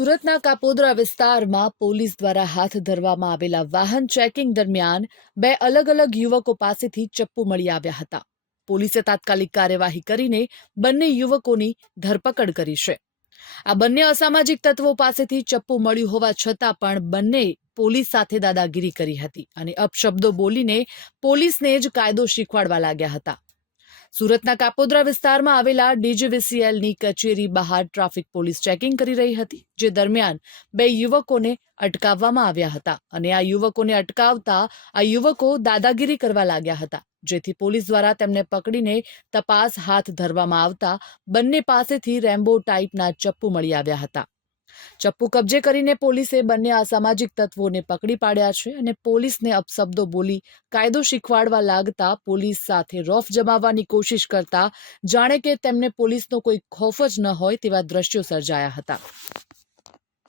સુરતના કાપોદ્રા વિસ્તારમાં પોલીસ દ્વારા હાથ ધરવામાં આવેલા વાહન ચેકિંગ દરમિયાન બે અલગ અલગ યુવકો પાસેથી ચપ્પુ મળી આવ્યા હતા. પોલીસે તાત્કાલિક કાર્યવાહી કરીને બંને યુવકોની ધરપકડ કરી છે. આ બંને અસામાજિક તત્વો પાસેથી ચપ્પુ મળ્યું હોવા છતાં પણ બંને પોલીસ સાથે દાદાગીરી કરી હતી અને અપશબ્દો બોલીને પોલીસને જ કાયદો શીખવાડવા લાગ્યા હતા. સુરતના કાપોદ્રા વિસ્તારમાં આવેલા ડીજીવીસીએલની કચેરી બહાર ટ્રાફિક પોલીસ ચેકિંગ કરી રહી હતી, જે દરમિયાન બે યુવકોને અટકાવવામાં આવ્યા હતા અને આ યુવકોને અટકાવતા આ યુવકો દાદાગીરી કરવા લાગ્યા હતા, જેથી પોલીસ દ્વારા તેમને પકડીને તપાસ હાથ ધરવામાં આવતા બંને પાસેથી રેમ્બો ટાઈપના ચપ્પુ મળી આવ્યા હતા. ચપ્પુ કબજે કરીને પોલીસે બંને અસામાજિક તત્વોને પકડી પાડ્યા છે અને પોલીસને અપશબ્દો બોલી કાયદો શીખવાડવા લાગતા પોલીસ સાથે રોફ જમાવવાની કોશિશ કરતા જાણે કે તેમને પોલીસનો કોઈ ખૌફ જ ન હોય તેવા દ્રશ્યો સર્જાયા હતા.